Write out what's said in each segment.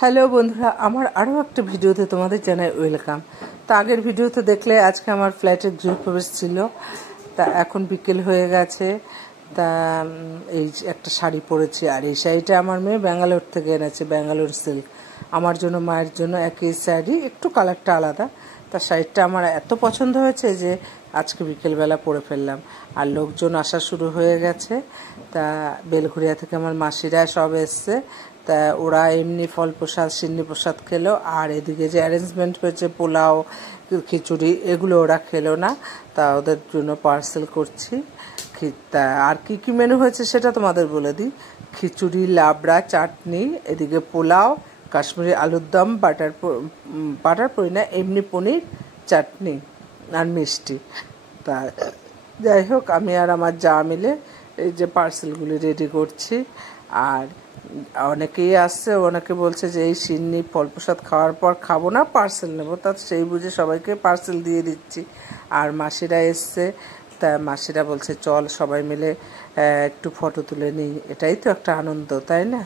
Hello বন্ধুরা, আমার আরও একটা ভিডিওতে তোমাদের জানাই ওয়েলকাম। তা আগের ভিডিওতে দেখলে আজকে আমার ফ্ল্যাটের গৃহপ্রবেশ ছিল। তা এখন বিকেল হয়ে গেছে। তা এই একটা শাড়ি পরেছি, আর এই শাড়িটা আমার মেয়ে ব্যাঙ্গালোর থেকে এনেছে, ব্যাঙ্গালোর সিল্ক। আমার জন্য মায়ের জন্য একই শাড়ি, একটু কালারটা আলাদা। তা শাড়িটা আমার এত পছন্দ হয়েছে যে আজকে বিকেলবেলা পরে ফেললাম। আর লোকজন আসা শুরু হয়ে গেছে। তা বেলঘুরিয়া থেকে আমার মাসিরা সব এসছে। তা ওরা এমনি ফল প্রসাদ, সিন্নি প্রসাদ খেলো, আর এদিকে যে অ্যারেঞ্জমেন্ট হয়েছে পোলাও, খিচুড়ি, এগুলো ওরা খেলো না। তা ওদের জন্য পার্সেল করছি। তা আর কি কি মেনু হয়েছে সেটা তোমাদের বলে দিই। খিচুড়ি, লাবড়া, চাটনি, এদিকে পোলাও, কাশ্মীরি আলুর দম, বাটার পনির না, এমনি পনির, চাটনি আর মিষ্টি। তা যাই হোক, আমি আর আমার যা মিলে এই যে পার্সেলগুলি রেডি করছি। আর অনেকেই আসছে, অনেকে বলছে যে এই সিন্নি ফল প্রসাদ খাওয়ার পর খাবো না, পার্সেল নেবো। তা সেই বুঝে সবাইকে পার্সেল দিয়ে দিচ্ছি। আর মাসিরা এসছে, তা মাসিরা বলছে চল সবাই মিলে একটু ফটো তুলে নিই। এটাই তো একটা আনন্দ, তাই না?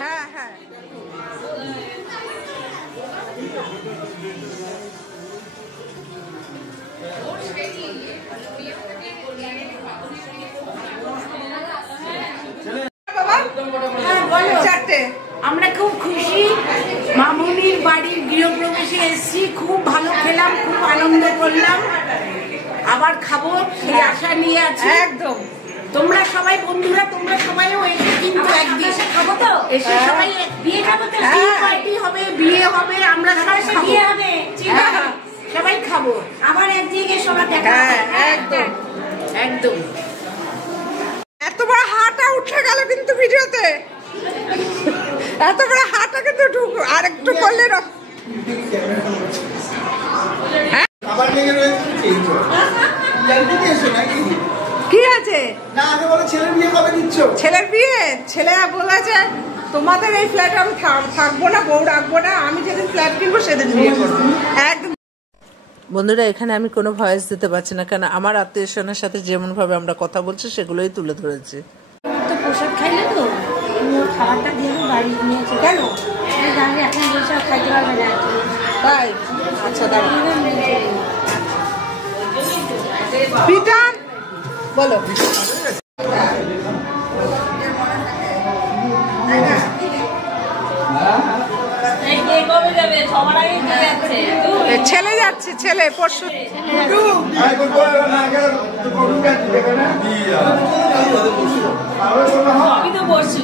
হ্যাঁ হ্যাঁ, আমরা খুব খুশি, মামুনির বাড়ির গৃহপ্রবেশে এসেছি। খুব ভালো খেলাম, খুব আনন্দ করলাম, আবার খাবো সেই আশা নিয়ে আছি। একদম। তোমরা সবাই বন্ধুরা, তোমরা সবাইও এসে কিন্তু একদিন খাবো তো, এসে সবাই বিয়ে খাবো তো, পার্টি হবে, বিয়ে হবে, আমরা সবাই বিয়ে হবে, সবাই খাবো, আবার একদিকে সবাই দেখা। একদম একদম। এত বড় হাঁটা উঠে গেল কিন্তু ভিডিওতে, এত বড় হাঁটা কিন্তু আর একটু করলে কি আছে? ছেলের বিয়ে, ছেলে বলেছে তোমাদের এই ফ্ল্যাটে আমি থাকবো না, বউ রাখবো না, আমি যেদিন ফ্ল্যাট কিনবো সেদিন বিয়ে করবো। একদম। বন্ধুরা, এখানে আমি কোনো ভয়েস দিতে পারছি না, কেন আমার আত্মীয় স্বজনের সাথে যেমন ভাবে আমরা কথা বলছি সেগুলোই তুলে ধরেছি। তো প্রসাদ খাইলে তো খাবারটা দিয়ে বাড়ি নিয়েছে কেন? এখন বলছে খাইতে পারবে না, তাই? আচ্ছা দাঁড়ান, পিটার বলো। ছেলে যাচ্ছে, ছেলে পরশু। আমি তো বসু,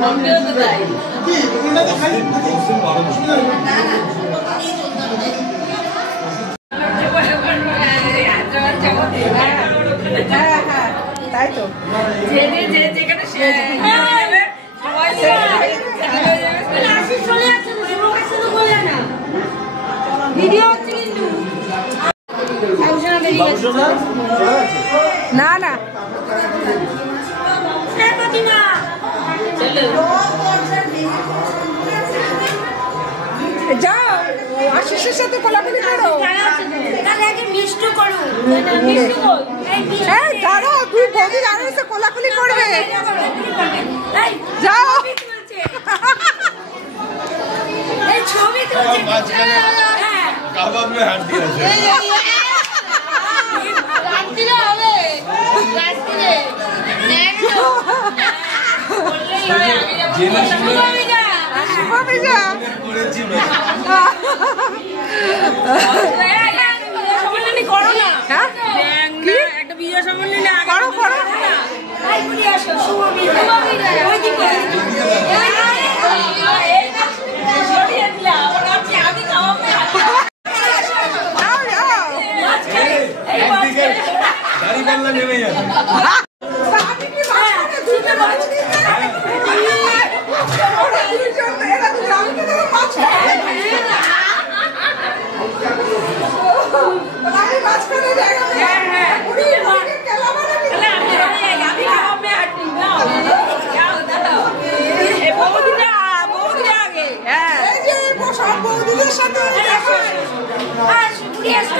বম্বেও তো তাই। তাই তো, যেখানে না না যাও, আশিসের সাথে কোলাকুলি করো। মিষ্টি করো, দাঁড়াও, তুই বৌদি দাঁড়াও, কোলাকুলি করবে। যাও, ছবি তুলছে। কাবাব মে হাড্ডি আছে। রাত্রিরে হবে, রাত্রিরে দেখো বললেই হয়। আমি যাব শুভমি যা করেছি না। সম্মাননি করো না। হ্যাঁ, কি একটা বিজয় সম্মাননি না করো করো। তাই বলি আসো শুভমি, শুভমি ওই দিকে এই না সরিয়ে দিলা। আমি কাবাব মে হাড্ডি গাড়ি পাল্লা নেমে যাবে। সব বৌদিদের সাথে কেষ্ট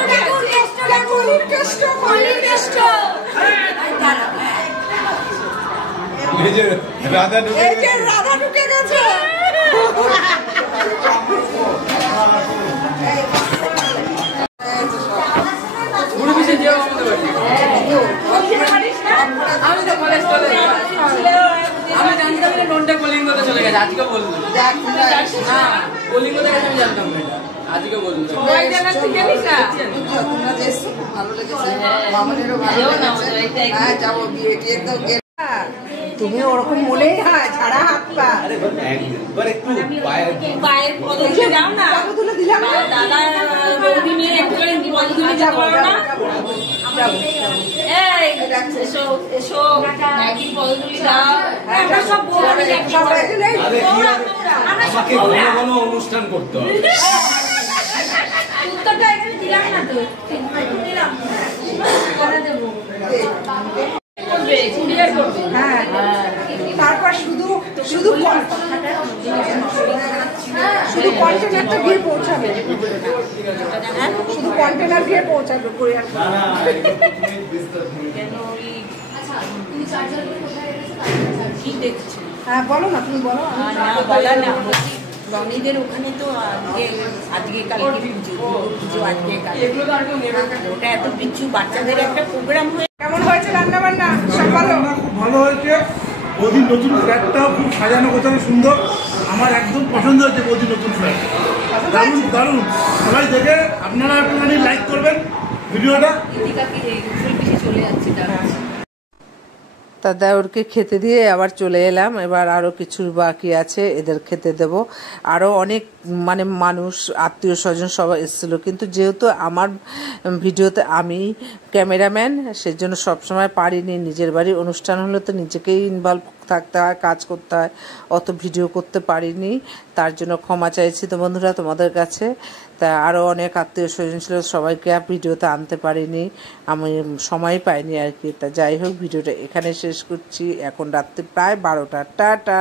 রাধা ঢুকে গেছে। আমি জানতাম না নোনটা কলিঙ্গতে চলে গেছে, আজকে বললো না কলিঙ্গতে গেছে, আমি জানতাম না এটা, আজকে বললো তোমরা যে ভালো লেগেছে, মামনেরও ভালো লেগেছে। হ্যাঁ যাবো, বিয়ে টিয়ে তো তুমি ওরকম মনেই হয় ছাড়া হাত পা পায়ের পদধূলি দাও না, দাদা বৌদি নিয়ে একটু করে পদধূলি দিতে পারো না? এই এসো এসো, একই পদধূলি দাও। আমরা সব বৌরা আমরা সব কোনো অনুষ্ঠান করতে হবে। উত্তরটা এখানে দিলাম না তো, দিলাম করে দেবো। হ্যাঁ, তারপর শুধু শুধু কন্টেনারটা গিয়ে পৌঁছাবে, শুধু কন্টেনার গিয়ে পৌঁছাবে কুরিয়ার। কি দেখছি? হ্যাঁ বলো না, তুমি বলো। বলা না, রনিদের ওখানে তো আজকে কালকে পুজো, আজকে ওটা এত বিচ্ছু বাচ্চাদের একটা প্রোগ্রাম হয়ে। কেমন হয়েছে রান্না বান্না? সব ভালো? খুব ভালো হয়েছে। বৌদির নতুন ফ্ল্যাটটাও খুব সাজানো গোছানো সুন্দর, আমার একদম পছন্দ হয়েছে বৌদির নতুন ফ্ল্যাট, দারুণ দারুণ। সবাই দেখে আপনারা একটুখানি লাইক করবেন ভিডিওটা। চলে যাচ্ছে তা দেওরকে খেতে দিয়ে আবার চলে এলাম। এবার আরও কিছু বাকি আছে, এদের খেতে দেব। আরও অনেক মানে মানুষ আত্মীয় স্বজন সবাই এসেছিলো, কিন্তু যেহেতু আমার ভিডিওতে আমি ক্যামেরাম্যান, সেজন্য সবসময় পারিনি। নিজের বাড়ির অনুষ্ঠান হলে তো নিজেকেই ইনভলভ থাকতে হয়, কাজ করতে হয়, অত ভিডিও করতে পারিনি, তার জন্য ক্ষমা চাইছি তো বন্ধুরা তোমাদের কাছে। তা আরও অনেক আত্মীয় স্বজন ছিল, সবাইকে ভিডিওতে আনতে পারিনি, আমি সময় পাইনি আর কি। তা যাই হোক, ভিডিওটা এখানে শেষ করছি। এখন রাত্রি প্রায় 12টা। টাটা।